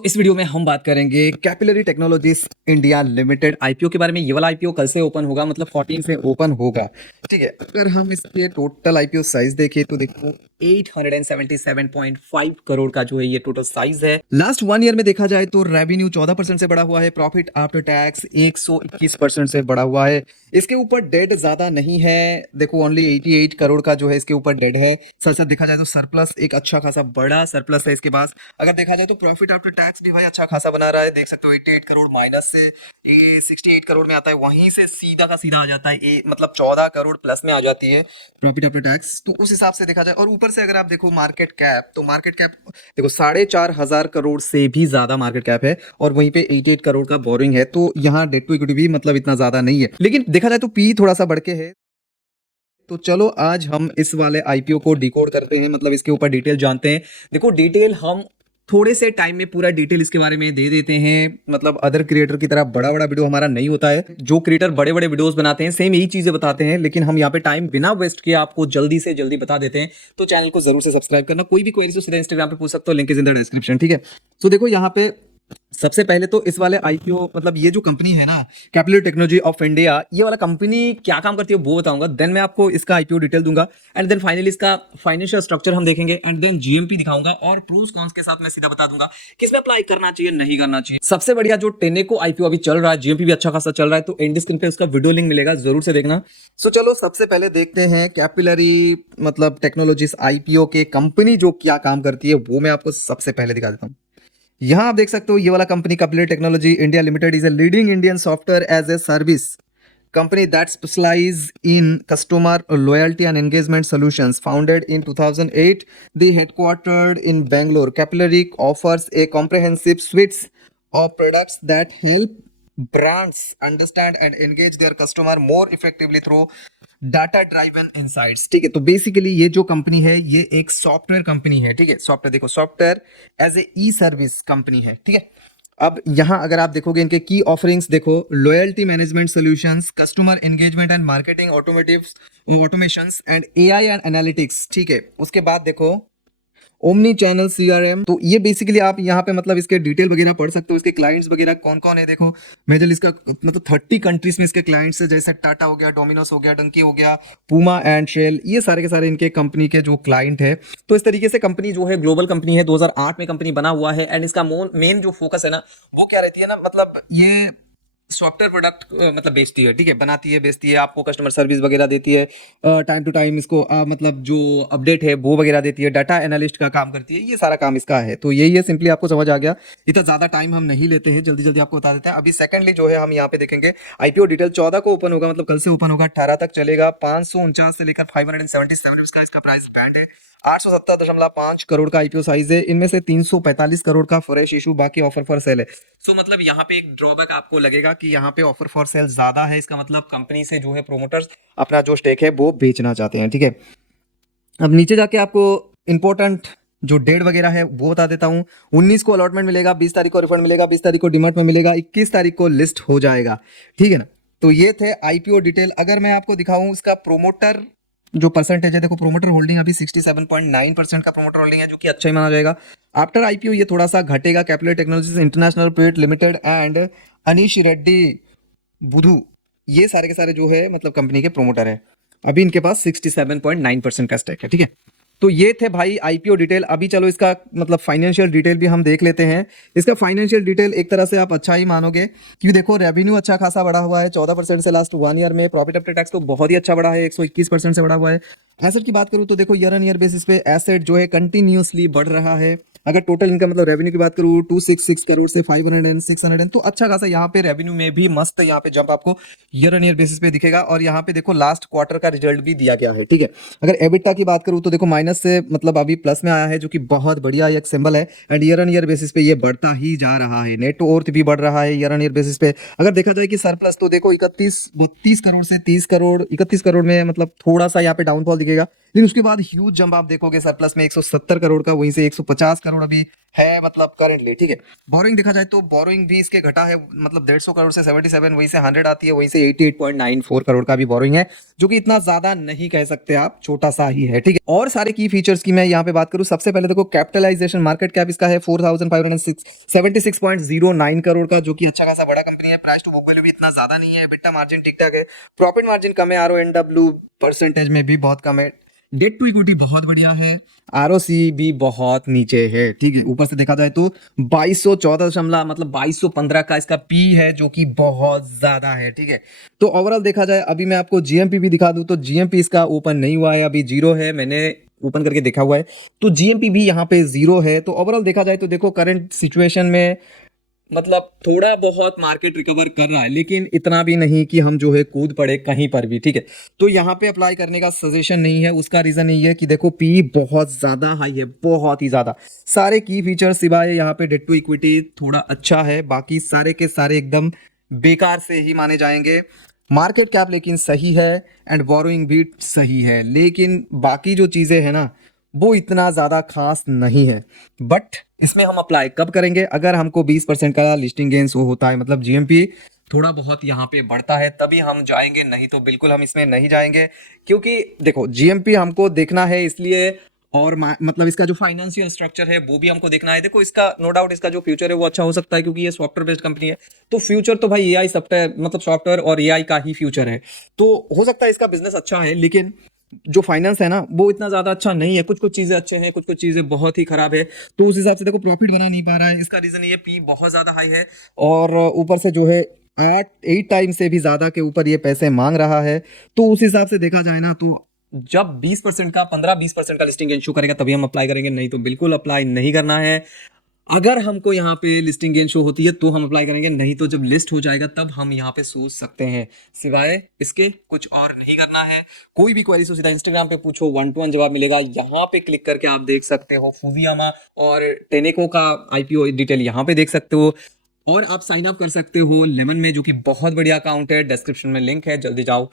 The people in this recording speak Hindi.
इस वीडियो में हम बात करेंगे capillary technologies India limited IPO के बारे में। ये वाला आईपीओ कल से ओपन होगा, मतलब 14 से ओपन होगा। ठीक है, अगर हम इसके टोटल आईपीओ साइज देखें तो देखो 877.5 करोड़ का जो है ये टोटल साइज है। लास्ट 1 ईयर में देखा जाए तो रेवेन्यू 14% से बढ़ा हुआ है, प्रॉफिट आफ्टर टैक्स 121% से बढ़ा हुआ है। इसके ऊपर डेट ज्यादा नहीं है, देखो ओनली 88 करोड़ का जो है इसके ऊपर डेट है। साथ साथ देखा जाए तो सरप्लस एक अच्छा खासा बड़ा सरप्लस है इसके पास। अगर देखा जाए तो प्रॉफिट आफ्टर टैक्स भी भाई अच्छा खासा बना रहा है, देख सकते हो 88 करोड़ माइनस से ये 68 करोड़ में आता है, वहीं से सीधा का सीधा आ जाता है ये, मतलब 14 करोड़ प्लस में आ जाती है प्रॉफिट आफ्टर टैक्स। तो उस हिसाब से देखा जाए, और ऊपर से अगर आप देखो मार्केट कैप, तो मार्केट कैप देखो 4,500 करोड़ से भी ज्यादा मार्केट कैप है, और वहीं पे 88 करोड़ का बोरिंग है। तो यहाँ डेट टू इक्विटी भी मतलब इतना ज्यादा नहीं है, लेकिन देखा जाए तो पी थोड़ा सा बढ़ के है। तो चलो आज हम इस वाले आईपीओ को डिकोड करते हैं, मतलब इसके ऊपर डिटेल जानते हैं। देखो डिटेल हम थोड़े से टाइम में पूरा डिटेल इसके बारे में दे देते हैं, मतलब अदर क्रिएटर की तरह बड़ा बड़ा वीडियो हमारा नहीं होता है। जो क्रिएटर बड़े बड़े वीडियोस बनाते हैं सेम यही चीजें बताते हैं, लेकिन हम यहाँ पे टाइम बिना वेस्ट किए आपको जल्दी से जल्दी बता देते हैं। तो चैनल को जरूर से सब्सक्राइब करना। कोई भी क्वेरी तो सीधा इंस्टाग्राम पे पूछ सकते हो, link is in the description. ठीक है, तो देखो यहाँ पे सबसे पहले तो इस वाले आईपीओ, मतलब ये जो कंपनी है ना कैपिलरी टेक्नोलॉजी ऑफ इंडिया, ये वाला कंपनी क्या काम करती है वो बताऊंगा, देन मैं आपको इसका आईपीओ डिटेल दूंगा, एंड देन फाइनली इसका फाइनेंशियल स्ट्रक्चर हम देखेंगे, एंड देन जीएमपी दिखाऊंगा, और प्रोस कॉन्स के साथ मैं सीधा बता दूंगा किस में अप्लाई करना चाहिए नहीं करना चाहिए। सबसे बढ़िया जो टेनेको आईपीओ अभी चल रहा है, जीएमपी भी अच्छा खासा चल रहा है, तो एंड स्क्रीन पे उसका वीडियो लिंक मिलेगा, जरूर से देखना। सो चलो सबसे पहले देखते हैं कैपिलरी मतलब टेक्नोलॉजीज आईपीओ के कंपनी जो क्या काम करती है, वो मैं आपको सबसे पहले दिखा देता हूँ। यहां आप देख सकते हो ये वाला company capillary technology India limited is a leading Indian software as a service company that specialize in customer loyalty and engagement solutions. Founded in 2008, they headquartered in Bangalore. Capillary offers a comprehensive suite of products that help brands understand and engage their customer more effectively through data driven insights. ठीक है, तो बेसिकली ये जो कंपनी है ये एक सॉफ्टवेयर कंपनी है। ठीक है, सॉफ्टवेयर देखो, software as a e service company है। ठीक है, अब यहां अगर आप देखोगे इनके की ऑफरिंग्स देखो, loyalty management solutions, customer engagement and marketing automations and AI and analytics. ठीक है, उसके बाद देखो ओमनी चैनल सीआरएम। तो ये बेसिकली आप यहाँ पे मतलब इसके डिटेल वगैरह पढ़ सकते हो, इसके क्लाइंट्स वगैरह कौन कौन है। देखो मेजर इसका मतलब 30 कंट्रीज में इसके क्लाइंट्स है, जैसे टाटा हो गया, डोमिनोस हो गया, डंकी हो गया, पूमा एंड शेल, ये सारे के सारे इनके कंपनी के जो क्लाइंट है। तो इस तरीके से कंपनी जो है ग्लोबल कंपनी है, 2008 में कंपनी बना हुआ है, एंड इसका मेन जो फोकस है ना वो क्या रहती है ना, मतलब ये सॉफ्टवेयर प्रोडक्ट मतलब बेचती है। ठीक है, बनाती है, बेचती है, आपको कस्टमर सर्विस वगैरह देती है, टाइम टू टाइम इसको मतलब जो अपडेट है वो वगैरह देती है, डाटा एनालिस्ट का काम करती है, ये सारा काम इसका है। तो यही है, सिंपली आपको समझ आ गया। इतना ज्यादा टाइम हम नहीं लेते हैं, जल्दी जल्दी आपको बता देते हैं। अभी सेकंडली जो है हम यहाँ पे देखेंगे आईपीओ डिटेल 14 को ओपन होगा, मतलब कल से ओपन होगा, 18 तक चलेगा। 549 से लेकर 577 इसका प्राइस बैंड है। 870.5 करोड़ का आईपीओ साइज है, इनमें से 345 करोड़ का फ्रेश इशू, बाकी ऑफर फॉर सेल है। सो मतलब यहाँ पे एक ड्रॉबैक आपको लगेगा कि यहाँ पे ऑफर फॉर सेल ज्यादा है, इसका मतलब कंपनी से जो है प्रोमोटर्स अपना जो स्टेक है वो बेचना चाहते हैं। ठीक है, अब नीचे जाके आपको इंपॉर्टेंट जो डेट वगैरह है वो बता देता हूँ। 19 को अलॉटमेंट मिलेगा, 20 तारीख को रिफंड मिलेगा, 20 तारीख को डिमांड में मिलेगा, 21 तारीख को लिस्ट हो जाएगा। ठीक है ना, तो ये थे आईपीओ डिटेल। अगर मैं आपको दिखाऊं इसका प्रोमोटर जो परसेंटेज है, देखो प्रोमोटर होल्डिंग अभी 67.9% का प्रोमोटर होल्डिंग है, जो कि अच्छा ही माना जाएगा। आफ्टर आईपीओ ये थोड़ा सा घटेगा। Capillary technologies international private limited and Anish Reddy Budhu, ये सारे के सारे जो है मतलब कंपनी के प्रोमोटर है। अभी इनके पास 67.9% का स्टेक है। ठीक है, तो ये थे भाई आईपीओ डिटेल। अभी चलो इसका मतलब फाइनेंशियल डिटेल भी हम देख लेते हैं। इसका फाइनेंशियल डिटेल एक तरह से आप अच्छा ही मानोगे, क्योंकि देखो रेवेन्यू अच्छा खासा बढ़ा हुआ है 14% से लास्ट 1 ईयर में। प्रॉफिट आफ्टर टैक्स तो बहुत ही अच्छा बढ़ा है, 121% से बढ़ा हुआ है। एसेट की बात करूं तो देखो ईयर ऑन ईयर बेसिस पे एसेट जो है कंटिन्यूसली बढ़ रहा है। अगर टोटल इनका मतलब रेवेन्यू की बात करूं 266 करोड़ से 500 तो अच्छा खासा यहाँ पे रेवेन्यू में भी मस्त यहाँ पे जंप आपको ईयर ऑन ईयर बेसिस पे दिखेगा। और यहाँ पे देखो लास्ट क्वार्टर का रिजल्ट भी दिया गया है। ठीक है, अगर एबिटा की बात करूं तो देखो माइनस से मतलब अभी प्लस में आया है, जो कि बहुत बढ़िया एक सिंबल है, and year on year basis पे ये बढ़ता ही जा रहा है। नेट टू अर्थ भी बढ़ रहा है ईयर ऑन ईयर बेसिस पे। अगर देखा जाए कि सरप्लस तो देखो 31 करोड़ से 30 करोड़, 31 करोड़ में मतलब थोड़ा सा यहाँ पे डाउनफॉल दिखेगा, लेकिन उसके बाद ह्यूज जंप आप देखोगे सरप्लस में 170 करोड़ का, वहीं से 150 करोड़ अभी है मतलब करंटली, ठीक है। बोरोइंग देखा जाए तो बोरोइंग भी इसके घटा है, मतलब 150 करोड़ से 77, वहीं से 100 आती है, वहीं से 88.94 करोड़ का भी बोरोइंग है, जो कि इतना ज्यादा नहीं कह सकते आप, छोटा सा ही है, ठीक है। और सारे की फीचर्स की मैं यहाँ पे बात करूँ, सबसे पहले देखो कैपिटलाइजेशन, मार्केट कैप इसका है 4576.09 करोड़ का, जो कि अच्छा खासा बड़ा कंपनी है। प्राइस टू बुक वैल्यू भी इतना ज्यादा नहीं है, बिट्टा मार्जिन ठीक ठाक है, प्रॉफिट मार्जिन कम है, RONW परसेंटेज में भी बहुत कम है, डेट टू इक्विटी बहुत बढ़िया है, ROC भी बहुत नीचे है, ठीक है। ऊपर से देखा जाए तो 2214 मतलब 2215 का इसका पी है, जो कि बहुत ज्यादा है, ठीक है। तो ओवरऑल देखा जाए, अभी मैं आपको GMP भी दिखा दूं तो GMP इसका ओपन नहीं हुआ है, अभी जीरो है, मैंने ओपन करके देखा हुआ है, तो GMP भी यहाँ पे जीरो है। तो ओवरऑल देखा जाए तो देखो करंट सिचुएशन में मतलब थोड़ा बहुत मार्केट रिकवर कर रहा है, लेकिन इतना भी नहीं कि हम जो है कूद पड़े कहीं पर भी, ठीक है। तो यहाँ पे अप्लाई करने का सजेशन नहीं है, उसका रीजन ये है कि देखो पी बहुत ज्यादा हाई है, बहुत ही ज्यादा। सारे की फीचर सिवाय यहाँ पे डेट टू इक्विटी थोड़ा अच्छा है, बाकी सारे के सारे एकदम बेकार से ही माने जाएंगे। मार्केट कैप लेकिन सही है, एंड बोरोइंग भी सही है, लेकिन बाकी जो चीजें हैं ना वो इतना ज्यादा खास नहीं है। बट इसमें हम अप्लाई कब करेंगे, अगर हमको 20% का लिस्टिंग गेन्स वो होता है, मतलब GMP थोड़ा बहुत यहाँ पे बढ़ता है, तभी हम जाएंगे, नहीं तो बिल्कुल हम इसमें नहीं जाएंगे। क्योंकि देखो GMP हमको देखना है इसलिए, और मतलब इसका जो फाइनेंशियल स्ट्रक्चर है वो भी हमको देखना है। देखो इसका नो डाउट इसका जो फ्यूचर है वो अच्छा हो सकता है, क्योंकि ये सॉफ्टवेयर बेस्ड कंपनी है, तो फ्यूचर तो भाई AI सॉफ्टवेयर मतलब सॉफ्टवेयर और AI का ही फ्यूचर है, तो हो सकता है इसका बिजनेस अच्छा है। लेकिन जो फाइनेंस है ना वो इतना ज्यादा अच्छा नहीं है, कुछ कुछ चीजें अच्छे हैं, कुछ कुछ चीजें बहुत ही खराब है, तो उस हिसाब से देखो प्रॉफिट बना नहीं पा रहा है। इसका रीजन ये पी बहुत ज्यादा हाई है, और ऊपर से जो है 8 टाइम से भी ज्यादा के ऊपर ये पैसे मांग रहा है। तो उस हिसाब से देखा जाए ना, तो जब 20% का 15-20% का लिस्टिंग इशू करेगा तभी हम अप्लाई करेंगे, नहीं तो बिल्कुल अप्लाई नहीं करना है। अगर हमको यहाँ पे लिस्टिंग गेन शो होती है तो हम अप्लाई करेंगे, नहीं तो जब लिस्ट हो जाएगा तब हम यहाँ पे सोच सकते हैं, सिवाय इसके कुछ और नहीं करना है। कोई भी क्वेरी हो सीधा इंस्टाग्राम पे पूछो, 1-to-1 जवाब मिलेगा। यहाँ पे क्लिक करके आप देख सकते हो फुजियामा और टेनेको का IPO डिटेल यहाँ पे देख सकते हो, और आप साइन अप कर सकते हो लेमन में, जो कि बहुत बढ़िया अकाउंट है, डिस्क्रिप्शन में लिंक है, जल्दी जाओ